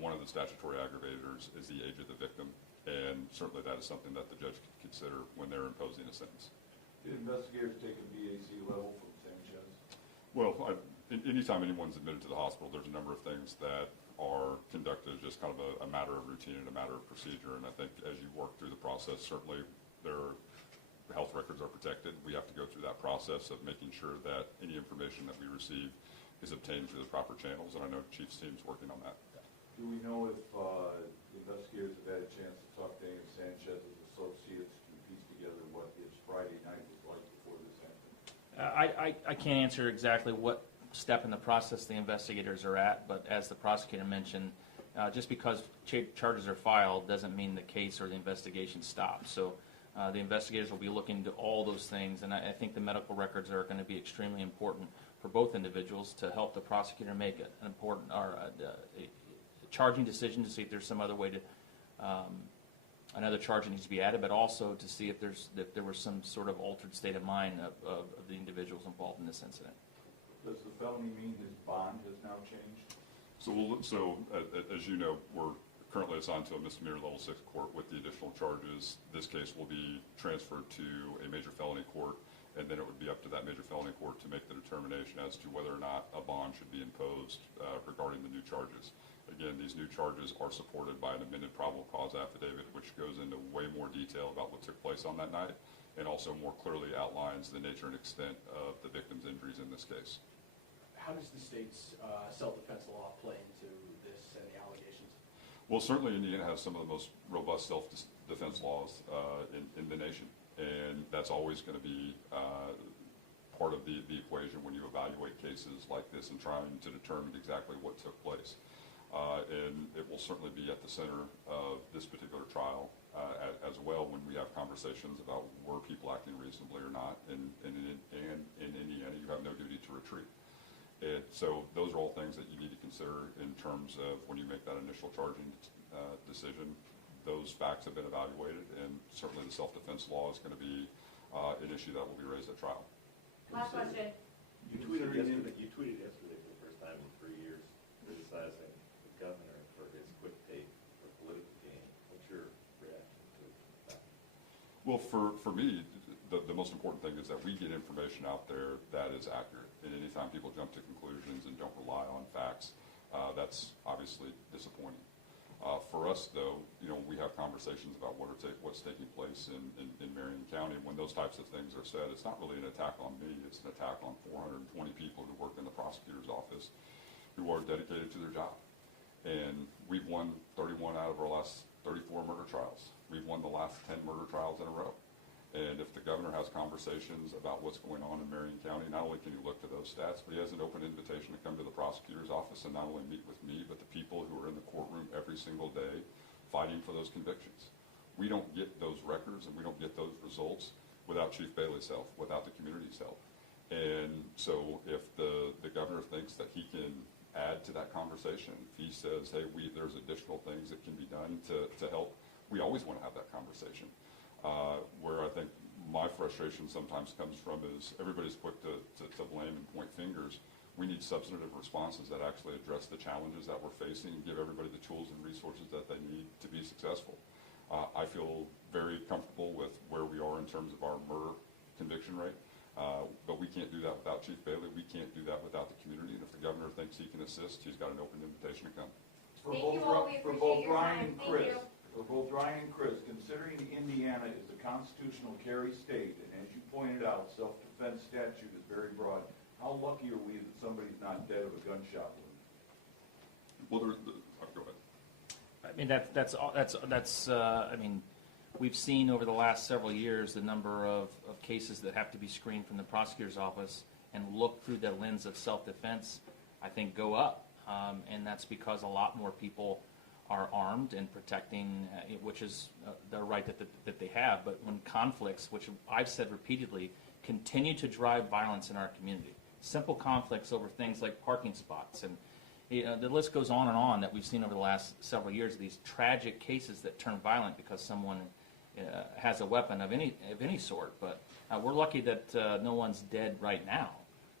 One of the statutory aggravators is the age of the victim, and certainly that is something that the judge could consider when they're imposing a sentence. Did investigators take a BAC level from Sanchez? Well, anytime anyone's admitted to the hospital, there's a number of things that are conducted as just kind of a matter of routine and a matter of procedure. And I think as you work through the process, certainly their health records are protected. We have to go through that process of making sure that any information that we receive is obtained through the proper channels. And I know Chief's team's working on that. Do we know if investigators have had a chance to talk to any of Sanchez's associates to piece together what his Friday night was like before this happened? I can't answer exactly what step in the process the investigators are at, but as the prosecutor mentioned, just because charges are filed doesn't mean the case or the investigation stops. So the investigators will be looking into all those things, and I think the medical records are going to be extremely important for both individuals to help the prosecutor make an important or a charging decision to see if there's some other way to another charge that needs to be added, but also to see if there was some sort of altered state of mind of the individuals involved in this incident. Does the felony mean his bond has now changed? So as you know, we're currently assigned to a misdemeanor level 6 court with the additional charges. This case will be transferred to a major felony court, and then it would be up to that major felony court to make the determination as to whether or not a bond should be imposed regarding the new charges. Again, these new charges are supported by an amended probable cause affidavit, which goes into way more detail about what took place on that night, and also more clearly outlines the nature and extent of the victim's injuries in this case. How does the state's self-defense law play into this and the allegations? Well, certainly Indiana has some of the most robust self-defense laws in the nation, and that's always going to be part of the equation when you evaluate cases like this and trying to determine exactly what took place. And it will certainly be at the center of this particular trial as well when we have conversations about were people acting reasonably or not. And in Indiana, you have no duty to retreat. And so those are all things that you need to consider in terms of when you make that initial charging decision. Those facts have been evaluated, and certainly the self-defense law is going to be an issue that will be raised at trial. Last question. You tweeted yesterday for the first time in 3 years, criticizing the governor for his quick take for political gain. What's your reaction to that? Well, for me, the most important thing is that we get information out there that is accurate. And anytime people jump to conclusions and don't rely on facts, that's obviously disappointing. For us, though, we have conversations about what's taking place in Marion County. When those types of things are said, it's not really an attack on me. It's an attack on 420 people who work in the prosecutor's office who are dedicated to their job. And we've won 31 out of our last 34 murder trials. We've won the last 10 murder trials in a row. And if the governor has conversations about what's going on in Marion County, not only can you look to those stats, but he has an open invitation to come to the prosecutor's office and not only meet with me, but the people who are in the courtroom every single day fighting for those convictions. We don't get those records and we don't get those results without Chief Bailey's help, without the community's help. And so if the governor thinks that he can add to that conversation, if he says, hey, there's additional things that can be done to help, we always want to have that conversation. Where I think my frustration sometimes comes from is everybody's quick to blame and point fingers. We need substantive responses that actually address the challenges that we're facing and give everybody the tools and resources that they need to be successful. I feel very comfortable with where we are in terms of our murder conviction rate, but we can't do that without Chief Bailey. We can't do that without the community, and if the governor thinks he can assist, he's got an open invitation to come. Thank you all. We appreciate your time. Thank you. For both Ryan and Chris, considering Indiana is a constitutional carry state, and as you pointed out, self-defense statute is very broad, how lucky are we that somebody's not dead of a gunshot wound? Well, go ahead. I mean, that's I mean, we've seen over the last several years the number of cases that have to be screened from the prosecutor's office and look through the lens of self-defense, I think, go up. And that's because a lot more people are armed and protecting, which is the right that they have. But when conflicts, which I've said repeatedly, continue to drive violence in our community, simple conflicts over things like parking spots, and the list goes on that we've seen over the last several years, these tragic cases that turn violent because someone has a weapon of any sort. But we're lucky that no one's dead right now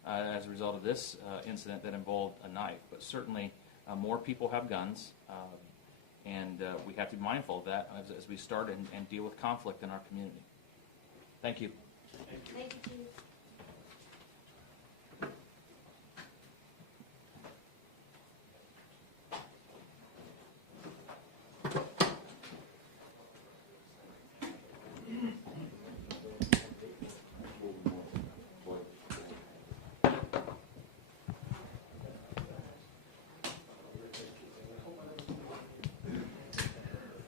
as a result of this incident that involved a knife. But certainly More people have guns, and we have to be mindful of that as we start and deal with conflict in our community. Thank you. Thank you, Chief.